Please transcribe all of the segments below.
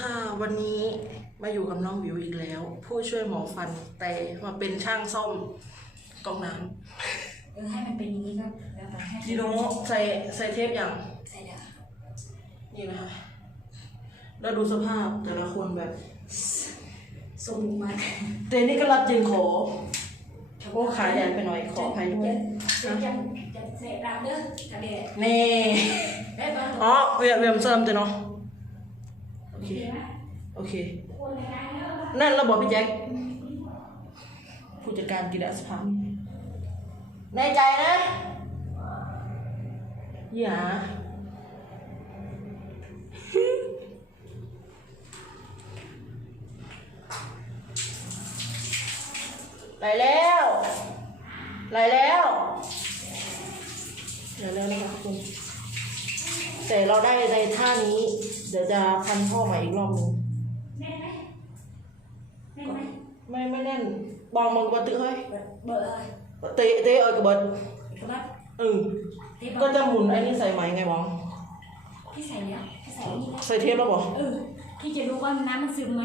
ค่ะวันนี้มาอยู่กับน้องวิวอีกแล้ว ผู้ช่วยหมอฟันแต่มาเป็นช่างซ่อมกล้องน้เออให้มันเป็นอย่างนี้ก็แล้วแต่ให้ำพี่โน้ใส่ใส่เทปอย่างใส่เด้อนี่นะคะแล้วดูสภาพแต่ละคนแบบสมมากเตนี่ก็รับจริงขอ โอ้ขาใหญ่ไปหน่อยขออภัยด้วย จะจะจะเสร็จแล้วเด้อทะเลนี่ได้ป่ะอ๋อเวียเวียมเสริมเตเนาะ โอเค โอเค นั่นเราบอกพี่แจ็คผู้จัดการกีฬาสภาแน่ใจนะอย่าไหลแล้วไหลแล้วเดี๋ยวแล้วนะคะทุกคน แต่เราได้ในท่านี้ เดี๋ยวจะพันท่อใหม่อีกรอบหนึงแน่ไหมแน่ไหมไม่ไม่แน่นบองมันกระตือเฮ้ย เบอร์เบอร์เลยเตะเตะเอ้ยกระเบิดกระบัดอืมที่ก็จะหมุนไอ้นี่ใส่ไหมไงบองที่ใส่เนี่ยที่ใส่นี่นะใส่เทปแล้วบอกเออที่จะรู้ว่าน้ำมันซึมไหม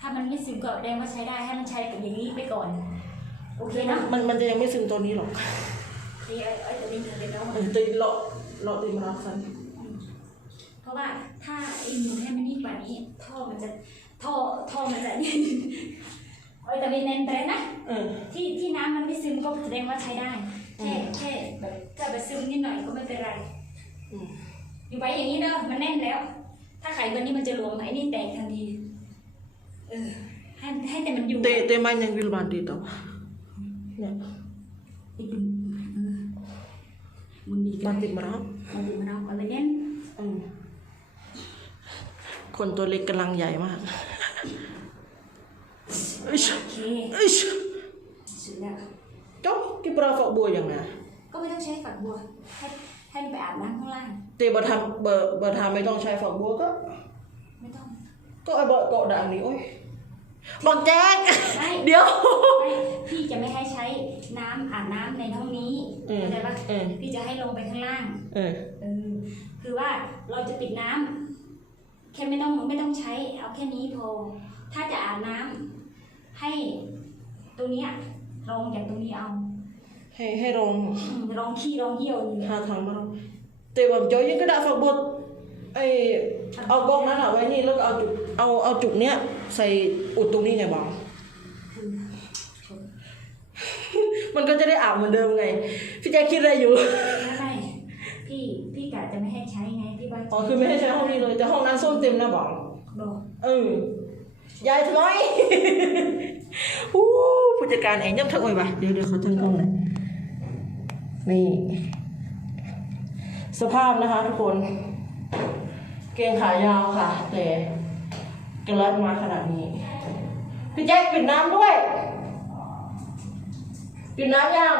ถ้ามันไม่ซึมก็แดงว่าใช้ได้ ให้มันใช้กับอย่างนี้ไปก่อน โอเคเนาะมันมันจะยังไม่ซึมตัวนี้หรอกที่ไอ้ไอ้ตัวนี้เดี๋ยวเร วสันเพราะว่าถ้าไอ้หมุนให้มันนิ่งกว่านี้ ท่อมันจะท่อท่อมันจะโอ้ยแต่เป็นเน้นไปนะเออ ที่ที่น้ำมันไม่ซึมก็แสดงว่าใช้ได้แค่แค่แบบจะไปซึมนิดหน่อยก็ไม่เป็นไร อืมอยู่ไปอย่างนี้เด้อมันแน่นแล้ว ถ้าไขตัวนี้มันจะหลวมไอ้นี่แตกทันทีเออให้ให้แต่มันอยู่ เตะเตะมันยังวิลบานตีต่อเนี่ยไอ้ดึงเออมึงดีกับานนติดมาแล้วมันดีมันเอาอะไรเน้น อืม คนตัวเล็กกำลังใหญ่มากเอ้ยโอเคเอ้ยสุดแล้วจ๊อบกี่ปลาฝักบัวอย่างไงก็ไม่ต้องใช้ฝักบัวให้ให้มันไปอาบน้ำข้างล่างเตะบะทำเบอร์เบอร์ทำไม่ต้องใช้ฝักบัวก็ ไม่ต้อง ก็ไอ้เบอร์เกาะด่างนี้โอ้ยบอกแจ๊กไม่เดี๋ยวไม่พี่จะไม่ให้ใช้น้ำอาบน้ำในห้องนี้อืมเข้าใจปะอืมพี่จะให้ลงไปข้างล่างเออเออคือว่าเราจะปิดน้ำ แค่ไม่ต้องไม่ต้องใช้เอาแค่นี้พอ ถ้าจะอาบน้ำให้ตรงเนี้ยรองจากตรงนี้เอา ให้ให้ลงอืมรองขี้รองเยี่ยวนี่หาทางมาลงแต่แบบจอยยังก็ได้ฝักบัวไอเอากล้องนั้นอะไว้นี่แล้วก็เอาจุกเอาเอาจุกเนี้ยใส่อุดตรงนี้ไงบางคือมันก็จะได้อาบเหมือนเดิมไง พี่แจ๊คคิดอะไรอยู่ ไม่ไม่พี่พี่กะจะ ไม่ให้ใช้ไงพี่ว่าอ๋อคือไม่ให้ใช้ห้องนี้เลย แต่ห้องนั้นส้วมเต็มนะบางบอกเออยายทำไมอู้ผู้จัดการแองย่ำทักไว้ปะเดี๋ยวเดี๋ยวเขาตั้งกล้องหน่อยนี่ สภาพนะคะทุกคน เกงขายาวค่ะ แต่กระลัดมาขนาดนี้ พี่แจ็คปิดน้ำด้วย ปิดน้ำยัง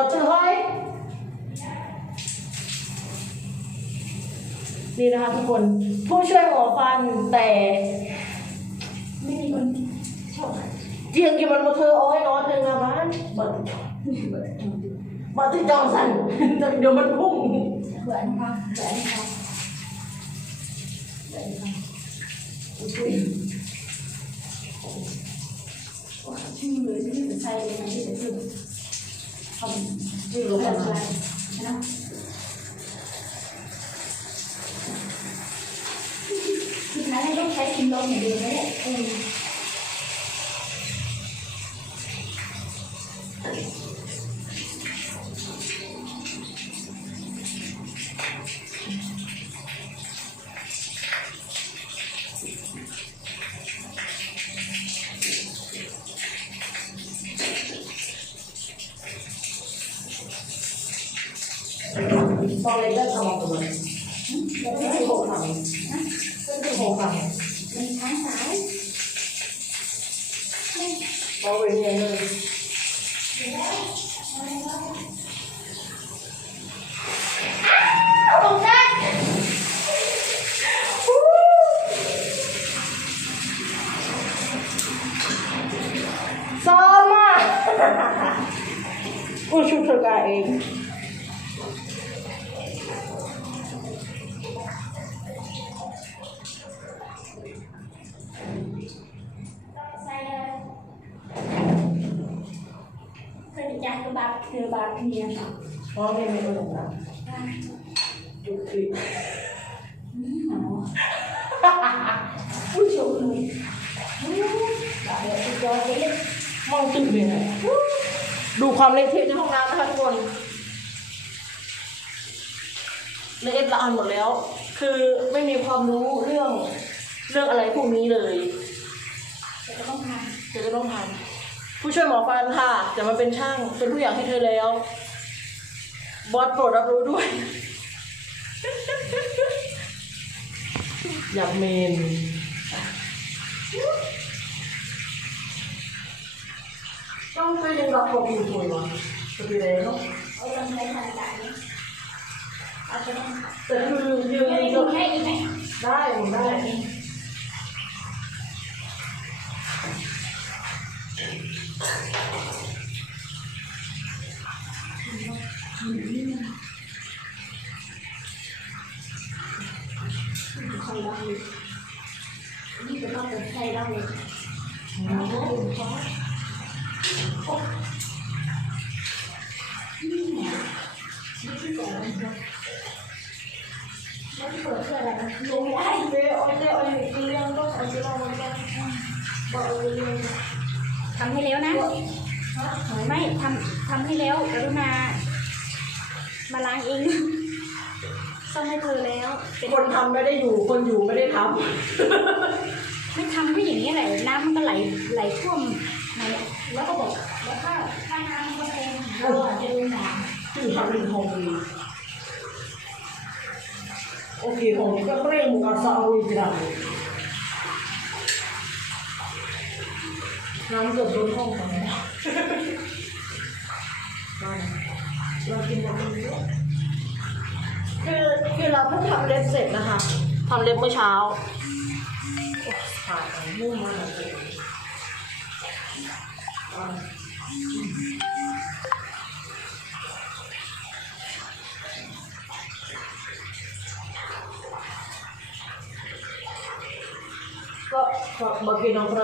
บทเฉยนี่นะคะทุกคนผู้ช่วยหมอฟันแต่ไม่มีคนชอบเจียงกี่มันมาเธอโอ้ยนอนเธองาบ้านบทบทที่จองสันเดี๋ยวมันพุ่งเบื่อนนี้พอเบื่ออันนี้พอเบื่ออันนี้พออุ้ยโอ้ยชื่อเลยชื่อใส่เลยนะที่จะชื่อ ทำชื่อรู้รู้อะกันไรมา นะก็จะบอกว่ามันค้างสายบอกไปเรื่อยเลยตรงนั้นซ้อมอ่ะกูชุดเธอกาเอง หนาวผู้ชมเลยอืมแบบเดี๋ยวจะจอเล็กมองตึกเลยนะดูความเละเทะในห้องน้ำนะคะทุกคนเละเอ็ดละอันหมดแล้ว คือไม่มีความรู้เรื่องเรื่องอะไรพวกนี้เลยแต่ก็ต้องทเดี๋ยวจะต้องทำ ผู้ช่วยหมอฟันค่ะ จะมาเป็นช่างเป็นผู้อย่างให้เธอแล้ว บอสโปรดรับรู้ด้วย อยากเมน ต้องไปยังรับบอกอยู่ตัววะจะไปแล้วำเอาลำไส้ทางการนี้เอาไปต้องแต่คือยืนไม่ได้ยืนให้อีกไหมได้ได้ ใครบ้างเลยนี่จะต้องเป็นใค รบ้างเลยมันเปิดเพื่ออะไรนะลงไม่ได้เจ๊อ้อยเจ๊อ้อยคือเรื่องต้องเอาเจ๊ลองมันกันบอกเอาเรื่องทำให้แล้วนะไม่ทำทำให้แล้วกรุณามาล้างเองต้องให้เธอแล้วเป็นคนทำไม่ได้อยู่ คนอยู่ไม่ได้ทไม่ทำก็อย่างนี้แหละน้ำมันก็ไหลไหลท่วมในแล้วก็บอกแล้วถ้าถ้าน้ำมันก็เต็มเราอาจะลงน้ำคือทำเป็นของดีโอเคของนี้ก็เร่งกับซาอุดิอาระเบียน้ำเกือบโดนห้องไปแล้วเรากินแบบนี้คือคือเราเพิ่งทำเล็บเสร็จนะคะทำเล็บเมื่อเช้า โอ้ขาดมุ่งมากเลยอ่าก็ฝากมากินน้ำปล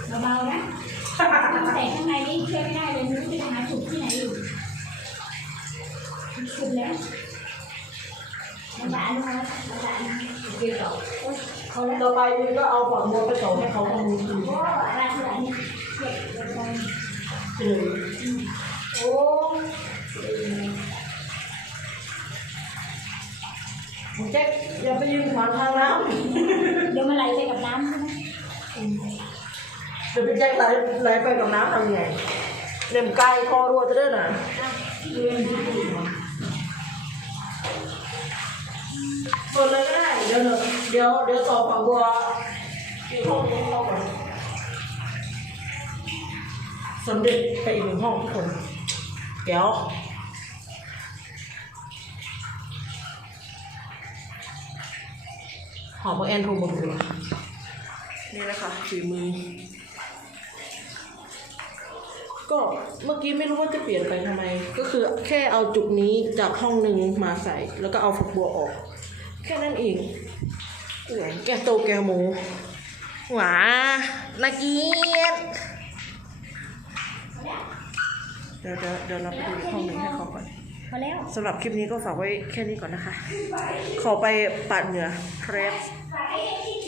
เอาโอเคเรียบร้อยแน่นน่ะนั่นแล้วเดี๋ยวจะอะแม่มันไม่ด้วยเดี๋ยวไม่แตกเบาๆนะถ้าแตกข้างในนี่ช่วยไม่ได้เลยไม่รู้จะหาจุดที่ไหนอยู่สุดแล้วมันบานมามันบานโอเคต่อโอ๊ยเขาแล้วต่อไปนี่ก็เอาฝากบัวไปส่งให้เขาทำมือถือโอ้อะไรที่ไหนเนี่ยเจ็บเจ็บใจเลยโอ้ผมแจ๊คอย่าไปยืนขวางทางน้เดี๋ยวมันไหลไปกับน้ำใช่ไหมำ เดี๋ยวไปแจ๊คไหลไหลไปกับน้ำทำไงเล่มไกลคอรัวจะได้น่ะเรียนดีดีมาเปิดเลยก็ได้เดี๋ยวเดี๋ยวเดี๋ยวต่อฝากบัวอีกห้องนึงเข้าก่อนสำเร็จไปอีกหนึ่งห้องทุกคนเดี๋ยวหอมแอนโทรมาดูนี่นะคะฝีมือ ก็เมื่อกี้ไม่รู้ว่าจะเปลี่ยนไปทำไม ก็คือแค่เอาจุกนี้จากห้องหนึ่งมาใส่ แล้วก็เอาฝักบัวออก แค่นั้นเองแหวนแกโตแกโมหวานาเกียรติเดี๋ยวเดี๋ยวเดี๋ยวเราไปดูอีกห้องหนึ่งให้เขาก่อน พอแล้ว สำหรับคลิปนี้ก็ฝากไว้แค่นี้ก่อนนะคะ ขอไปปาดเหงื่อเพรสฝากให้ได้กิน